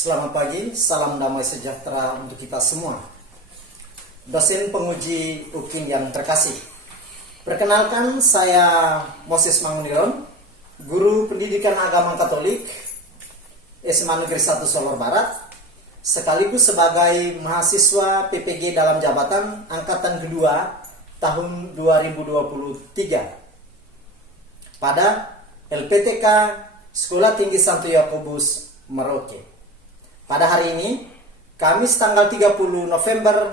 Selamat pagi, salam damai sejahtera untuk kita semua. Dosen penguji UKIN yang terkasih. Perkenalkan, saya Moses Mangunirun, guru pendidikan agama Katolik SMA Negeri 1 Solor Barat, sekaligus sebagai mahasiswa PPG dalam jabatan angkatan kedua tahun 2023 pada LPTK Sekolah Tinggi Santo Yakobus Merauke. Pada hari ini, Kamis tanggal 30 November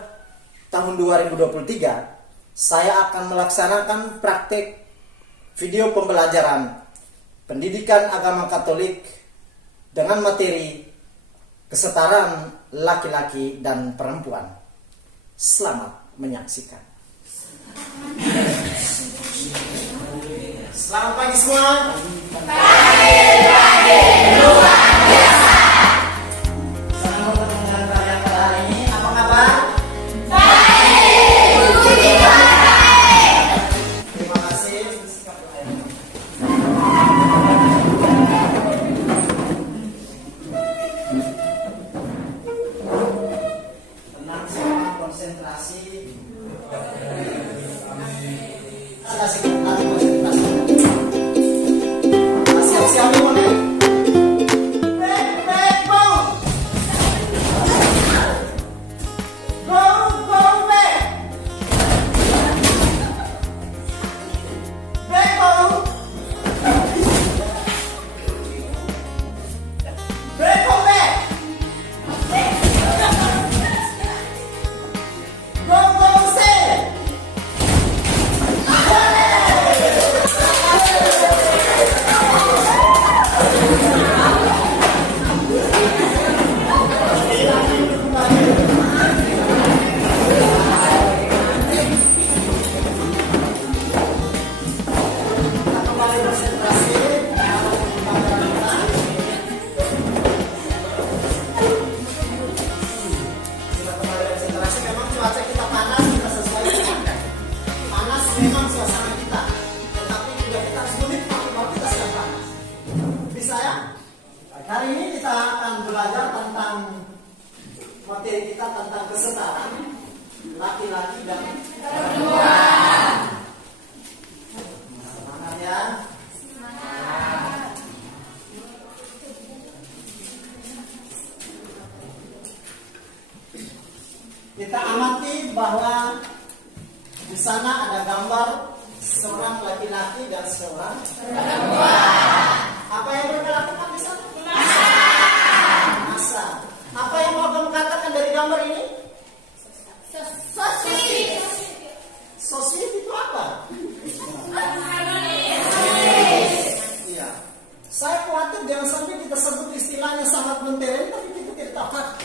tahun 2023, saya akan melaksanakan praktek video pembelajaran pendidikan agama Katolik dengan materi kesetaraan laki-laki dan perempuan. Selamat menyaksikan. Selamat pagi semua. Pagi, luar biasa. Selamat dengan kalian pada hari ini. Apa kabar? Baik. Puji Tuhan. Terima kasih. Tenang semua, konsentrasi. Kasih konsentrasi. Siap-siap nih, Monet. Hari ini kita akan belajar tentang materi kita tentang kesetaraan laki-laki dan perempuan. Semangat ya. Semangat. Kita amati bahwa di sana ada gambar seorang laki-laki dan seorang perempuan. Apa yang mereka lakukan di sana? Masa. Apa yang mau kamu katakan dari gambar ini? Sosial. Sosial itu apa? Iya. Saya khawatir jangan sampai kita sebut istilahnya sangat menteren, tapi kita tidak tepat.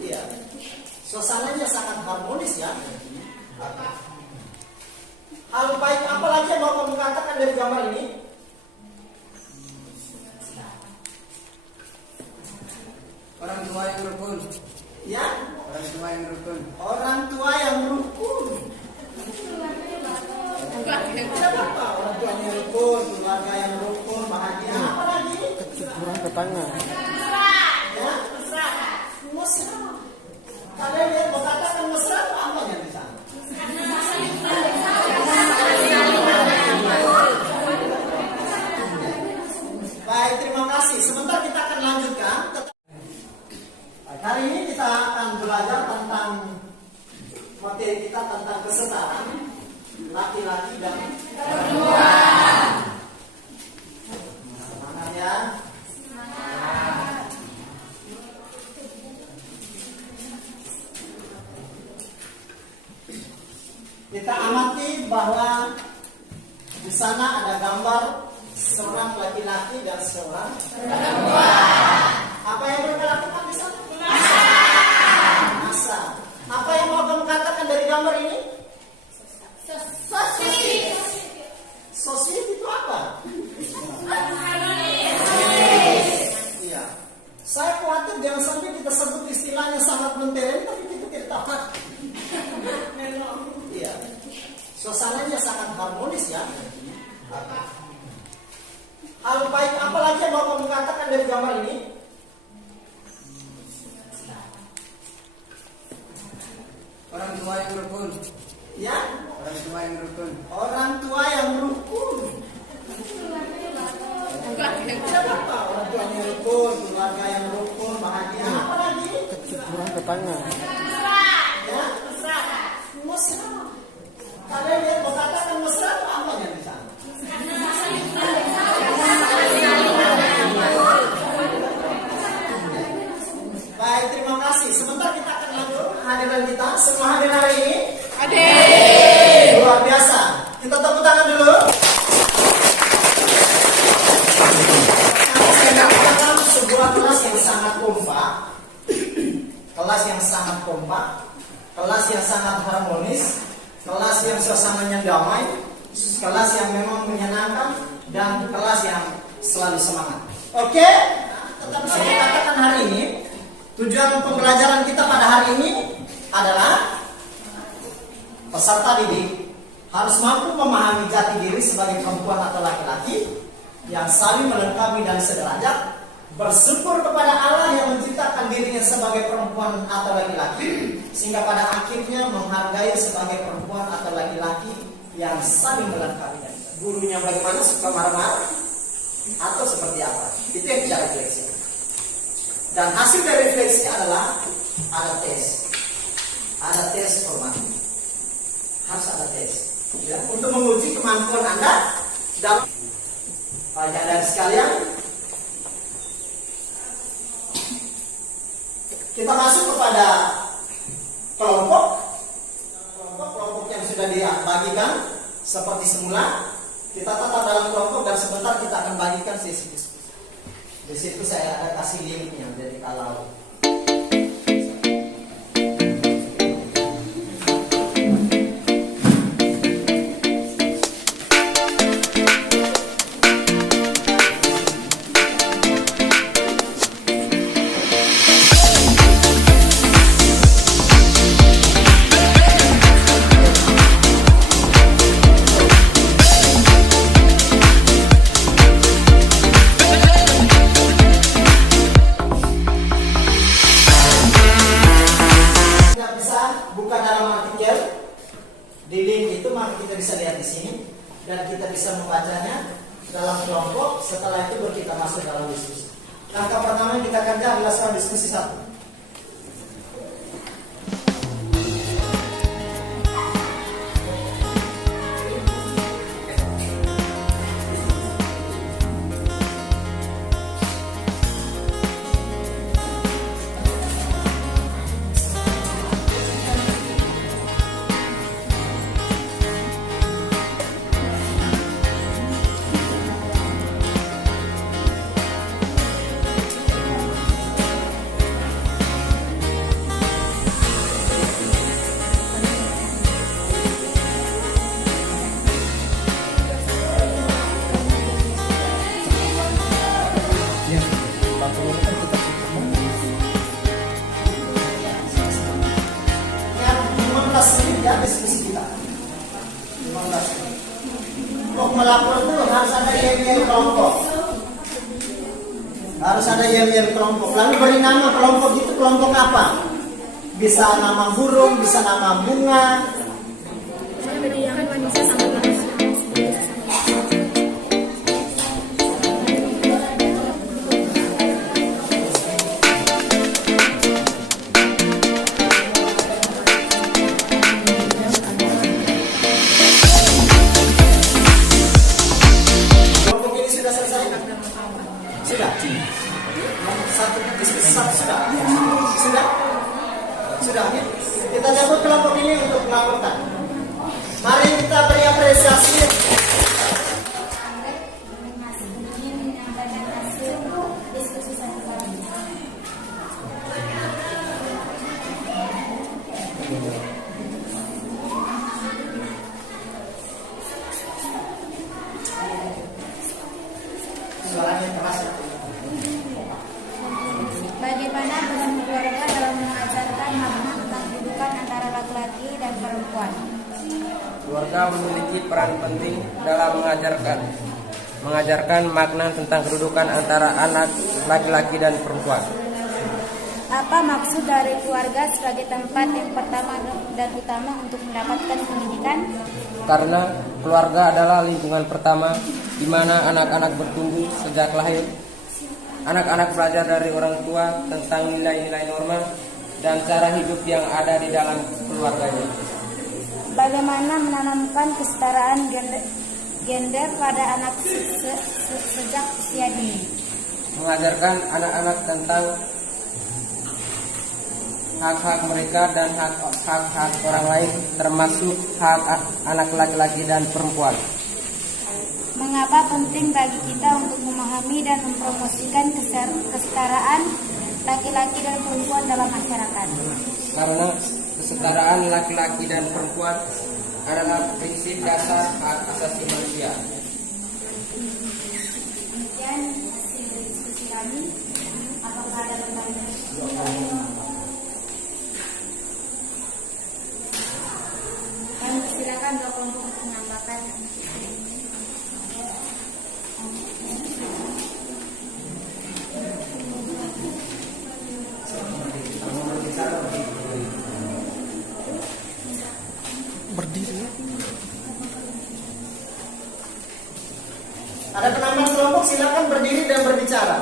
Iya. Suasananya sangat harmonis ya. Hal baik apa lagi yang mau kamu katakan dari gambar ini? Orang tua yang rukun. Ya? Orang tua yang rukun. Orang tua yang rukun. Tidak apa, orang tua yang rukun, keluarga yang rukun, bahagia. Apa lagi? Kecukuran tetangga. Ya? Mesra. Kalian lihat mau katakan mesra itu apa yang di sana? Baik, terima kasih. Sebentar kita akan lanjutkan. Hari ini kita akan belajar tentang materi kita tentang kesetaraan laki-laki dan perempuan. Semangat ya. Semangat. Kita amati bahwa di sana ada gambar seorang laki-laki dan seorang perempuan. Apa yang mereka lakukan di sana? Masa. Apa yang mau kamu katakan dari gambar ini? Sosial. Sosial itu apa? Iya. Saya khawatir jangan sampai kita sebut istilahnya sangat menteren, tapi kita tidak tepat. Iya. Suasananya sangat harmonis ya. Hal baik apa lagi yang mau kamu katakan dari gambar ini? tua yang rukun. Ya, Orang tua yang rukun. orang tua yang rukun. Siapa? Orang tua yang rukun, keluarga yang rukun, bahagia. Apa lagi? Kurang tetangga. Ya, mesra. Kalian lihat berkatakan mesra apa yang di sana? Baik, terima kasih. Sebentar kita akan lanjut hadiran kita. Semua hadir hari ini? Hadir. Luar biasa. Kita tepuk tangan dulu. Saya dapatkan sebuah kelas yang sangat kompak. Kelas yang sangat kompak. Kelas yang sangat harmonis. Kelas yang suasananya damai. Kelas yang memang menyenangkan. Dan kelas yang selalu semangat. Oke? Tetap saya katakan hari ini. Tujuan pembelajaran kita pada hari ini adalah peserta didik harus mampu memahami jati diri sebagai perempuan atau laki-laki yang saling melengkapi dan sederajat, bersyukur kepada Allah yang menciptakan dirinya sebagai perempuan atau laki-laki, sehingga pada akhirnya menghargai sebagai perempuan atau laki-laki yang saling melengkapi. Gurunya bagaimana, suka marah-marah atau seperti apa? Itu yang kita refleksi. Dan hasil dari refleksi adalah ada tes. Ada tes formatif. Harus ada tes. Ya, untuk menguji kemampuan Anda dalam pelajaran sekalian. Kita masuk kepada kelompok yang sudah dibagikan seperti semula. Kita tetap dalam kelompok dan sebentar kita akan bagikan sesi diskusi. Di situ saya ada kasih linknya, jadi kalau di link itu, maka kita bisa lihat di sini dan kita bisa membacanya dalam kelompok. Setelah itu baru kita masuk dalam diskusi. Langkah pertama yang kita kerja adalah soal diskusi 1. Ya, diskusi kita 15. Untuk melapor itu harus ada yel-yel kelompok. Harus ada yel-yel kelompok. Lalu beri nama kelompok itu kelompok apa? Bisa nama burung, bisa nama bunga. Sudah. Kita cabut kelompok ini untuk melaporkan. Mari kita beri apresiasi. Suaranya keras. Bagaimana peran keluarga dalam mengajarkan makna tentang kehidupan antara laki-laki dan perempuan? Keluarga memiliki peran penting dalam mengajarkan makna tentang kedudukan antara anak laki-laki dan perempuan. Apa maksud dari keluarga sebagai tempat yang pertama dan utama untuk mendapatkan pendidikan? Karena keluarga adalah lingkungan pertama di mana anak-anak bertumbuh sejak lahir. Anak-anak belajar dari orang tua tentang nilai-nilai norma dan cara hidup yang ada di dalam keluarganya. Bagaimana menanamkan kesetaraan gender pada anak sejak usia dini? Mengajarkan anak-anak tentang hak-hak mereka dan hak-hak orang lain, termasuk hak anak laki-laki dan perempuan. Mengapa penting bagi kita untuk memahami dan mempromosikan kesetaraan laki-laki dan perempuan dalam masyarakat? Karena kesetaraan laki-laki dan perempuan adalah prinsip dasar hak asasi manusia. Demikian hasil diskusi kami. Apakah ada pertanyaan? Kami silakan dua kelompok untuk menambahkan. Berdiri. Ada penambah kelompok, silakan berdiri dan berbicara.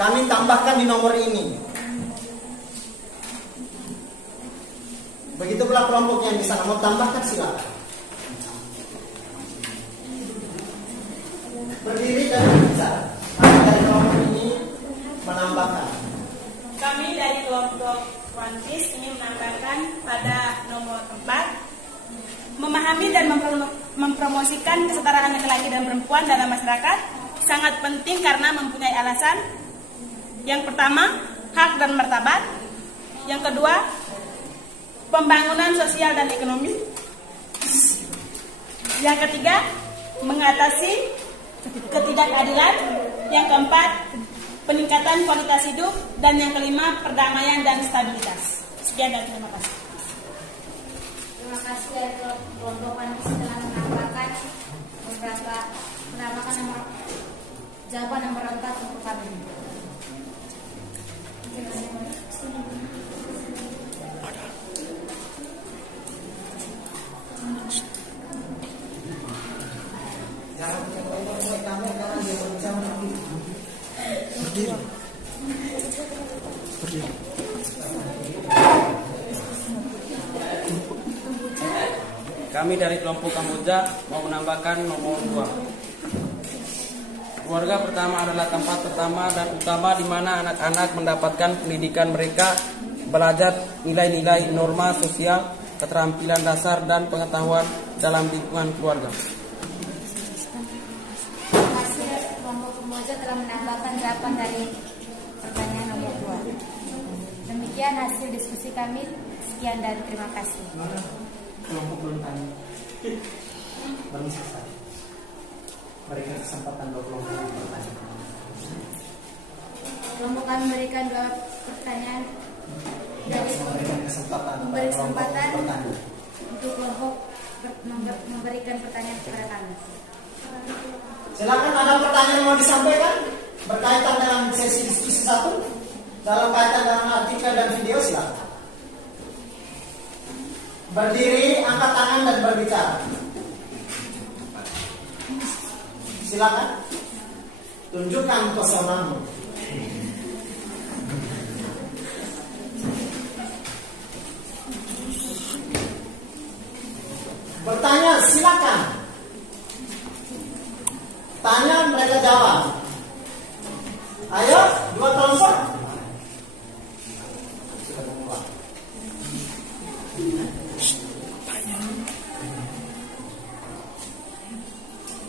Kami tambahkan di nomor ini. Begitu pula kelompok yang di sana mau tambahkan, silakan. Berdiri dan berbicara. Kami dari kelompok ini menambahkan. Kami dari kelompok One Piece ingin menambahkan pada nomor 4, memahami dan mempromosikan kesetaraan laki-laki dan perempuan dalam masyarakat sangat penting karena mempunyai alasan. Yang pertama, hak dan martabat. Yang kedua, pembangunan sosial dan ekonomi. Yang ketiga, mengatasi ketidakadilan. Yang keempat, peningkatan kualitas hidup. Dan yang kelima, perdamaian dan stabilitas. Sekian dan terima kasih. Terima kasih dari kelompok Panis telah menambahkan beberapa nomor jawaban nomor 4 untuk kami. Berdiri. Berdiri. Kami dari kelompok Kamboja mau menambahkan nomor 2. Keluarga pertama adalah tempat pertama dan utama di mana anak-anak mendapatkan pendidikan mereka, belajar nilai-nilai norma sosial, keterampilan dasar dan pengetahuan dalam lingkungan keluarga. Terima kasih kelompok Kumoja telah menambahkan jawaban dari pertanyaan nomor 2. Demikian hasil diskusi kami. Sekian dan terima kasih. Kelompok belum tanya. Belum selesai. Berikan kesempatan dua kelompok yang bertanya. Kelompok kami memberikan 2 pertanyaan. Jadi Memberikan kesempatan memberi kepada kelompok kesempatan bertanya. untuk kelompok memberikan pertanyaan kepada kami. Silakan, ada pertanyaan mau disampaikan berkaitan dengan sesi diskusi 1 dalam kaitan dengan artikel dan video, silakan. Berdiri, angkat tangan dan berbicara. Silakan. Tunjukkan pesonamu. Bertanya, silakan. Tanya, mereka jawab. Ayo, 2 kelompok.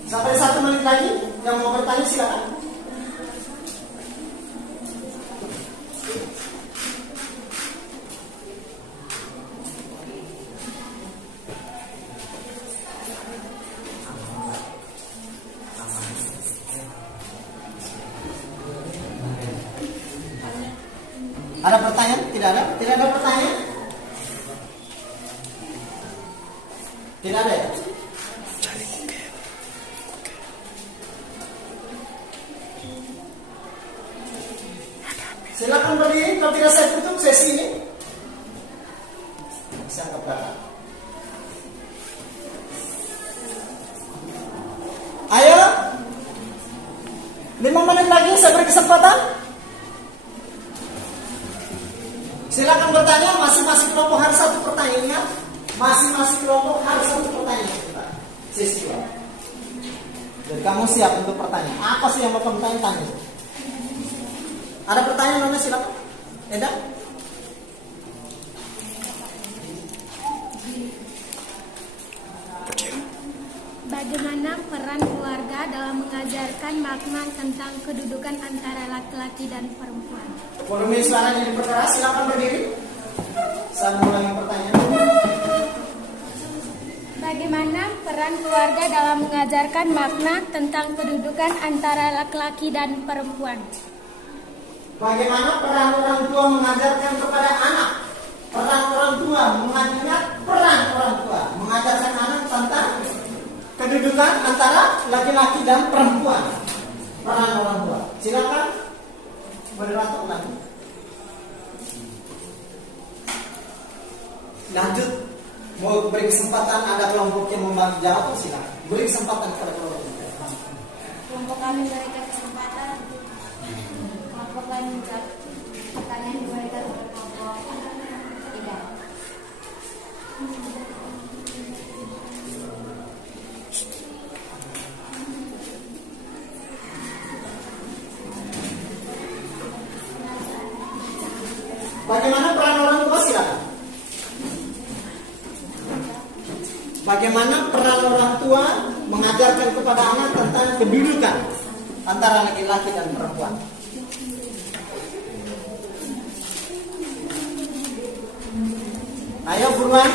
Sampai 1 menit lagi, yang mau bertanya silakan. Ada pertanyaan? Tidak ada? Tidak ada pertanyaan? Tidak ada ya? Silakan berdiri, kalau tidak saya tutup. sesi ini? Bisa ke belakang. Ayo, 5 menit lagi saya beri kesempatan. Silakan bertanya, masing-masing kelompok harus satu pertanyaan. Masing-masing kelompok harus satu pertanyaan. Sesi 2. Jadi kamu siap untuk bertanya. Apa sih yang mau kamu tanya? Ada pertanyaan Nona, silakan. Eda? Bagaimana peran keluarga dalam mengajarkan makna tentang kedudukan antara laki-laki dan perempuan? Volume suaranya diperkeras, silakan berdiri. Saya mengulangi pertanyaan. Bagaimana peran keluarga dalam mengajarkan makna tentang kedudukan antara laki-laki dan perempuan? Bagaimana peran orang tua mengajarkan kepada anak? Peran orang tua mengajarkan anak tentang kedudukan antara laki-laki dan perempuan. Peran orang tua. Silakan moderator lagi. Lanjut. Mau beri kesempatan ada kelompok yang membantu jawab, silakan. Beri kesempatan kepada kelompok. Kelompok kami memberikan kesempatan. Kelompok lain menjawab pertanyaan yang diberikan oleh kelompok tidak. Bagaimana peran orang tua, silakan. Bagaimana peran orang tua mengajarkan kepada anak tentang kedudukan antara laki-laki dan perempuan? Ayo buruan.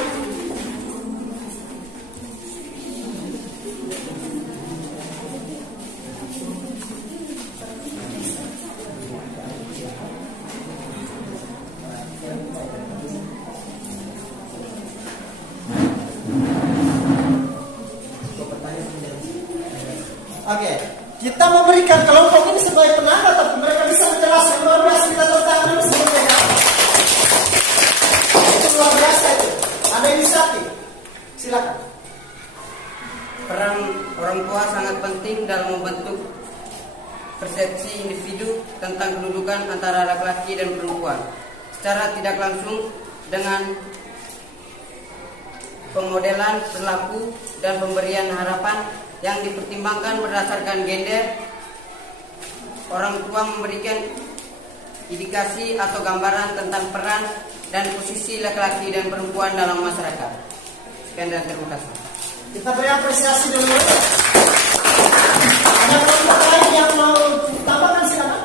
Oke, kita memberikan kelompok ini sebagai penanda, tapi mereka bisa menjelaskan luar biasa kita tentang ini seperti apa. Itu luar biasa itu. Ada inisiatif. Silakan. Peran orang tua sangat penting dalam membentuk persepsi individu tentang kedudukan antara laki-laki dan perempuan. Secara tidak langsung dengan pemodelan perilaku dan pemberian harapan yang dipertimbangkan berdasarkan gender, orang tua memberikan indikasi atau gambaran tentang peran dan posisi laki-laki dan perempuan dalam masyarakat. Sekian dan terima kasih. Kita beri apresiasi dulu. Ada kelompok lain yang mau tambahkan, silakan.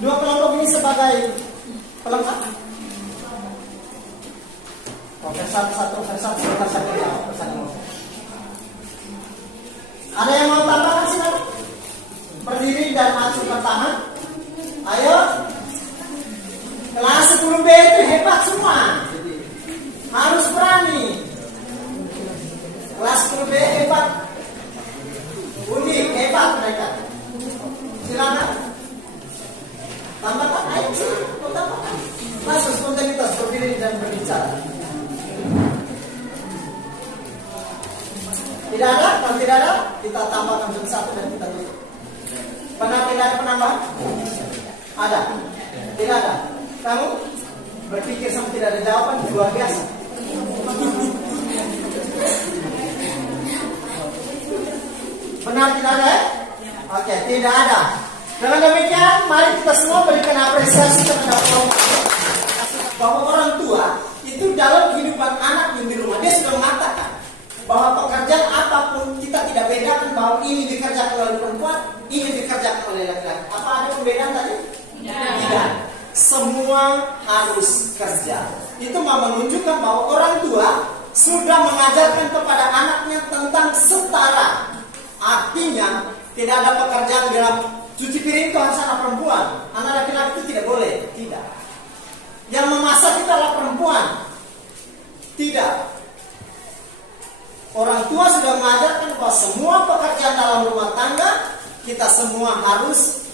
2 kelompok ini sebagai pelengkap. Satu persatu jawab. Ada yang mau tambahkan, silakan. Berdiri dan acungkan tangan. Ayo. Kelas 10B itu hebat semua. Harus berani. Kelas 10B hebat. Unik, hebat mereka. Silakan. Tambahkan, ayo silakan. Tambahkan. Masuk spontanitas, berdiri dan berbicara. Tidak ada? Kalau tidak ada, kita tambahkan satu dan kita tutup. Pernah tidak ada penambahan? Ada? Tidak ada? Kamu berpikir sampai tidak ada jawaban, luar biasa. Benar tidak ada? Oke, tidak ada. Dengan demikian, mari kita semua berikan apresiasi terhadap bahwa orang tua itu dalam kehidupan anak yang di rumah, dia sudah mengatakan bahwa pekerjaan apapun kita tidak bedakan bahwa ini dikerjakan oleh perempuan, ini dikerjakan oleh laki-laki. Apa ada perbedaan tadi? Tidak. Semua harus kerja. Itu menunjukkan bahwa orang tua sudah mengajarkan kepada anaknya tentang setara. Artinya tidak ada pekerjaan dalam cuci piring itu harus anak perempuan, anak laki-laki itu tidak boleh. Tidak. Yang memasak itu adalah perempuan. Tidak. Orang tua sudah mengajarkan bahwa semua pekerjaan dalam rumah tangga kita semua harus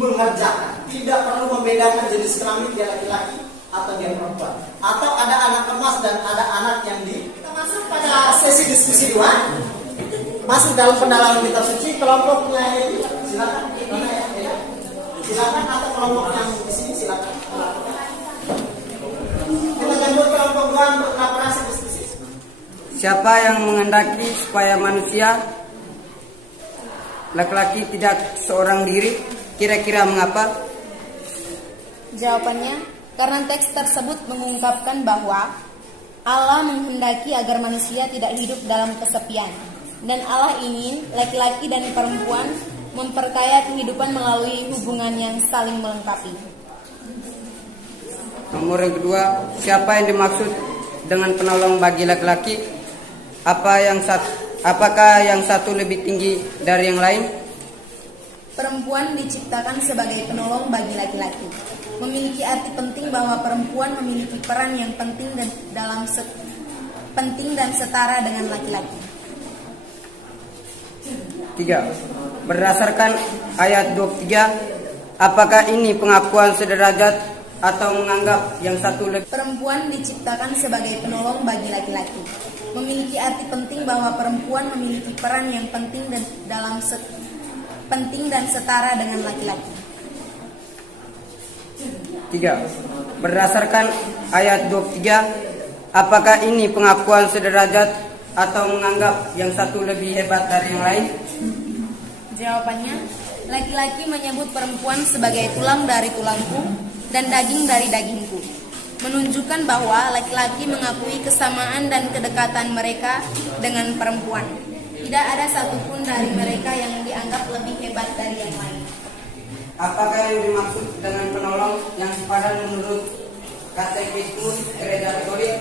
mengerjakan. Tidak perlu membedakan jenis kelamin dia laki-laki atau dia perempuan, atau ada anak emas dan ada anak yang termasuk pada sesi diskusi 2 masih dalam pendalaman kitab suci. Kelompoknya itu silakan, silakan, atau kelompok yang di sini silakan. Kita lanjut kelompok 2 untuk elaborasi diskusi. Siapa yang menghendaki supaya manusia laki-laki tidak seorang diri? Kira-kira mengapa? Jawabannya, karena teks tersebut mengungkapkan bahwa Allah menghendaki agar manusia tidak hidup dalam kesepian, dan Allah ingin laki-laki dan perempuan memperkaya kehidupan melalui hubungan yang saling melengkapi. Nomor yang kedua, siapa yang dimaksud dengan penolong bagi laki-laki? Apakah yang satu lebih tinggi dari yang lain? Perempuan diciptakan sebagai penolong bagi laki-laki. Memiliki arti penting bahwa perempuan memiliki peran yang penting dan setara dengan laki-laki. 3. Berdasarkan ayat 23, apakah ini pengakuan sederajat atau menganggap yang satu lebih? Perempuan diciptakan sebagai penolong bagi laki-laki. Memiliki arti penting bahwa perempuan memiliki peran yang penting dan setara dengan laki-laki. 3. Berdasarkan ayat 23, apakah ini pengakuan sederajat atau menganggap yang satu lebih hebat dari yang lain? Jawabannya, laki-laki menyebut perempuan sebagai tulang dari tulangku dan daging dari dagingku, menunjukkan bahwa laki-laki mengakui kesamaan dan kedekatan mereka dengan perempuan. Tidak ada satupun dari mereka yang dianggap lebih hebat dari yang lain. Apakah yang dimaksud dengan penolong yang sepadan menurut Katekismus Gereja Katolik?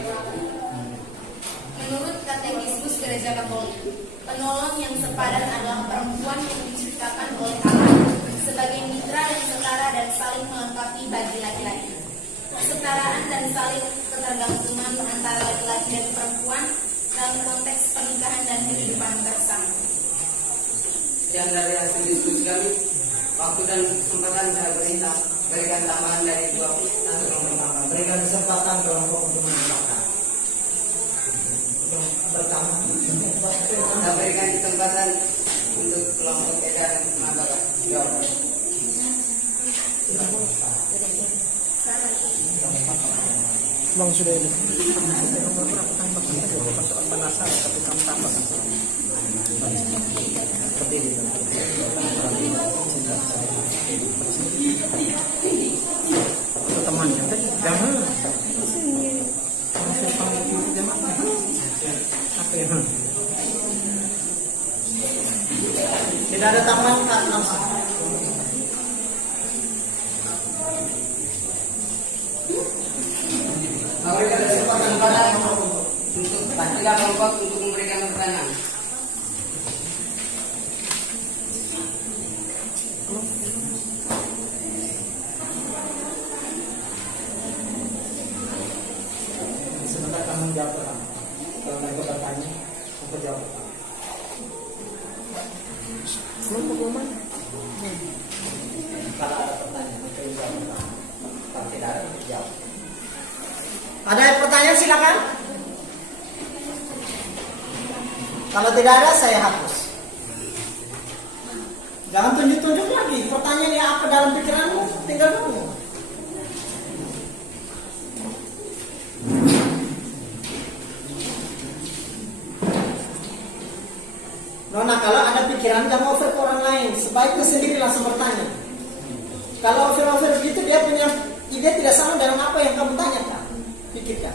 Menurut Katekismus Gereja Katolik, penolong yang sepadan adalah perempuan yang diciptakan oleh Allah sebagai mitra yang setara dan saling melengkapi bagi laki-laki. Kesetaraan dan saling ketergantungan antara laki-laki dan perempuan dalam konteks pernikahan dan kehidupan bersama. Yang dari hasil diskusi kami, waktu dan kesempatan saya berikan tambahan dari 2 atau kelompok. Berikan kesempatan kelompok untuk menambahkan. Pertama, Saya berikan kesempatan untuk kelompok Eda dan menambahkan. Bang sudah ini. Temannya tadi jangan. Apa ya? tidak ada tambahan Kak langsung. Memberikan kesempatan untuk 3 kelompok untuk memberikan pertanyaan. Sebentar kamu jawab pertama. Kalau mereka bertanya, aku jawab pertama. Kelompok mana? Kalau ada pertanyaan, aku jawab pertama. Kalau tidak ada, jawab. Ada pertanyaan silakan. Kalau tidak ada, saya hapus. Jangan tunjuk-tunjuk lagi. Pertanyaannya apa dalam pikiranmu? Tinggal kamu. Nona, kalau ada pikiran kamu over ke orang lain, sebaiknya sendiri langsung bertanya. Kalau over begitu, dia punya ide tidak sama dengan apa yang kamu tanyakan. Pikirkan.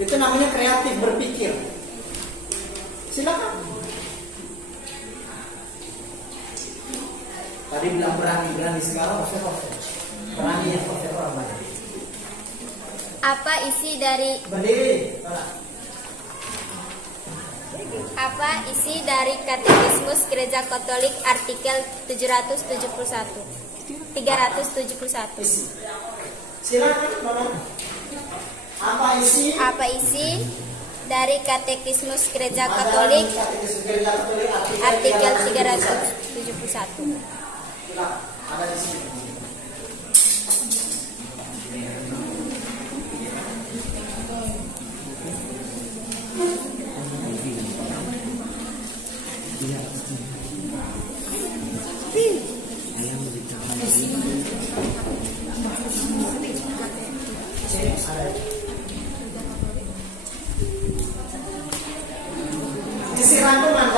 Itu namanya kreatif berpikir. Silakan. Tadi bilang berani segala over. Berani yang over orang lain. Apa isi dari Berdiri. Apa isi dari Katekismus Gereja Katolik artikel 371? Silakan, Nona. Apa isi? Apa isi dari Katekismus Gereja Katolik artikel 371? Silakan. Ada di sini.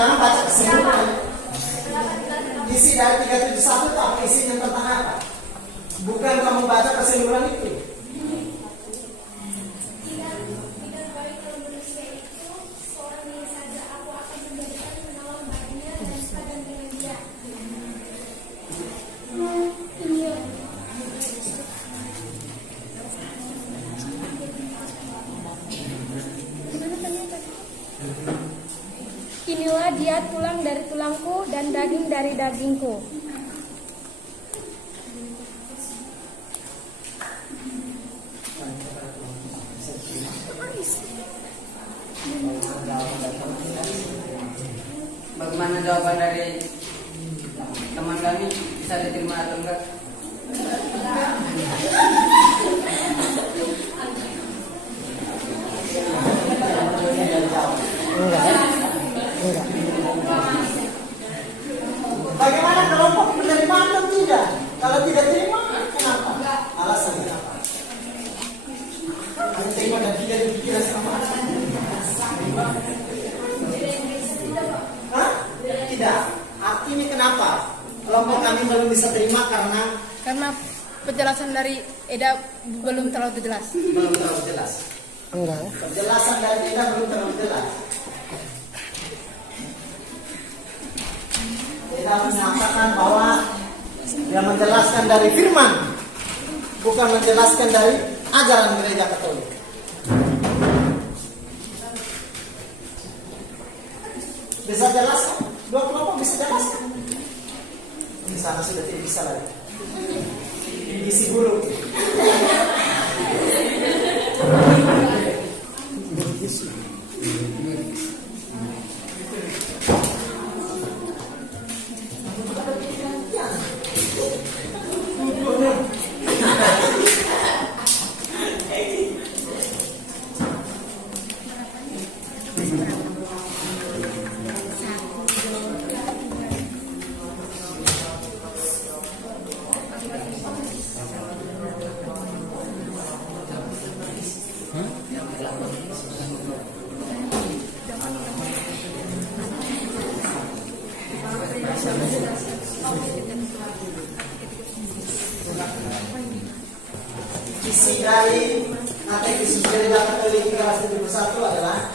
Sekarang baca kesimpulan. Isi dari 371 itu apa isinya tentang apa? Bukan kamu baca kesimpulan itu. Inilah dia tulang dari tulangku dan daging dari dagingku. Bagaimana jawaban dari teman kami, bisa diterima atau enggak? Bagaimana kelompok menerima atau tidak? Kalau tidak terima, kenapa? Alasannya apa? Terima dan tidak dipikirkan sama. Hah? Tidak. Artinya kenapa? Kelompok kami belum bisa terima Karena penjelasan dari Eda belum terlalu jelas. belum terlalu jelas. Enggak. Penjelasan dari kita belum terlalu jelas. Kita menyatakan bahwa dia menjelaskan dari firman, bukan menjelaskan dari ajaran gereja Katolik. Bisa jelaskan? Dua kelompok bisa jelaskan? Di sana sudah tidak bisa lagi. Isi buruk. Isi dari Katekismus Gereja Katolik 371 adalah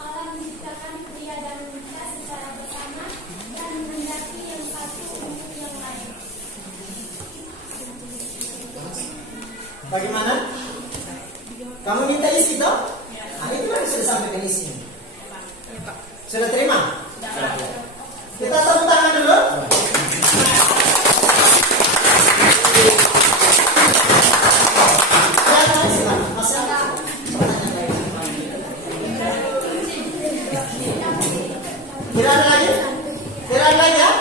Allah menciptakan pria dan wanita secara bersama dan menghendaki yang satu untuk yang lain. bagaimana? Kamu minta isi toh? Nah, itu kan sudah sampaikan isinya. Sudah terima? Kita tepuk tangan dulu. Tidak ada lagi? Tidak ada lagi ya?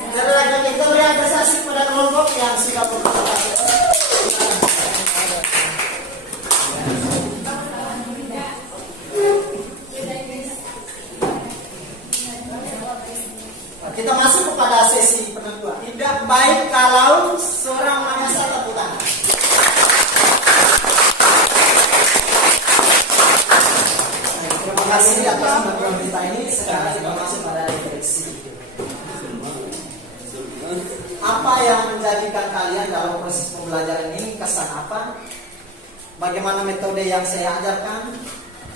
Tidak ada lagi. Kita beri apresiasi kepada kelompok yang sudah berpartisipasi. Kita masuk kepada sesi penentuan. Tidak baik kalau seorang manusia tepuk tangan. Terima kasih atas bantuan kita ini. Sekarang kita masuk pada refleksi. Apa yang menjadikan kalian dalam proses pembelajaran ini? Kesan apa? Bagaimana metode yang saya ajarkan?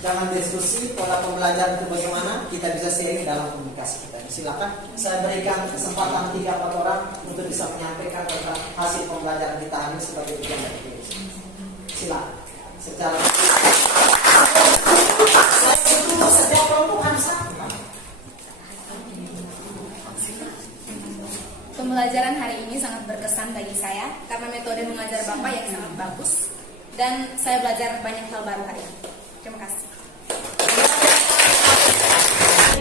Jangan diskusi pola pembelajaran itu bagaimana, kita bisa sharing dalam komunikasi kita. Silakan saya berikan kesempatan 3-4 orang untuk bisa menyampaikan tentang hasil pembelajaran kita ini sebagai bagian dari diri. Silakan. Secara saya butuh setiap kelompok harus apa? Pembelajaran hari ini sangat berkesan bagi saya karena metode mengajar Bapak yang sangat bagus dan saya belajar banyak hal baru hari ini. Terima kasih.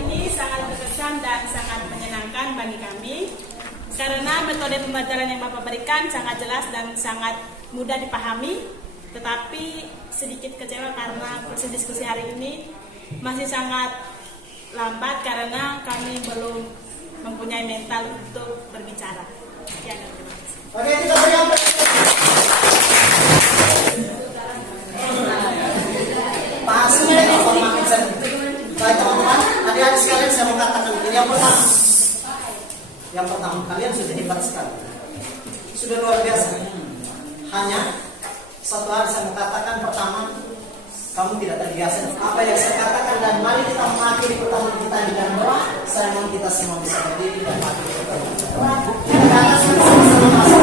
Ini sangat berkesan dan sangat menyenangkan bagi kami karena metode pembelajaran yang Bapak berikan sangat jelas dan sangat mudah dipahami, tetapi sedikit kecewa karena proses diskusi hari ini masih sangat lambat karena kami belum mempunyai mental untuk berbicara. Sekian dan terima kasih. Oke, kita beri apresiasi. katakan pertama, kamu tidak terbiasa apa yang saya katakan, dan mari kita mengakhiri pertemuan kita dengan doa. Saya mohon kita semua bisa berdiri dan mengakhiri pertemuan kita. Doa. Kita akan sama-sama masuk.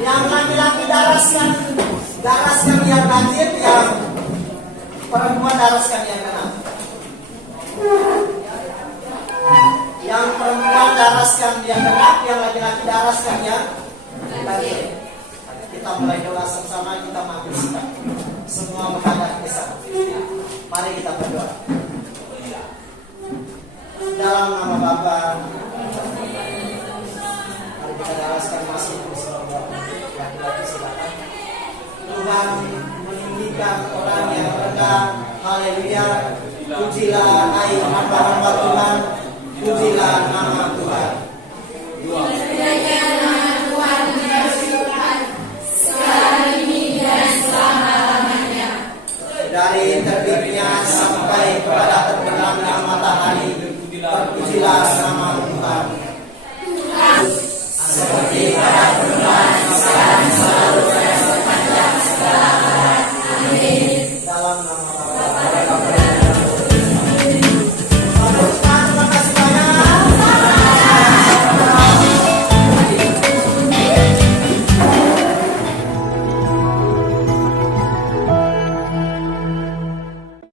Yang laki-laki daraskan yang rajin, yang perempuan daraskan yang genap. Yang perempuan daraskan yang genap, yang laki-laki daraskan yang rajin. Kita mulai doa sama-sama, kita mengambil sikap. Semua menghadap ke sana. Mari kita berdoa. Dalam nama Bapa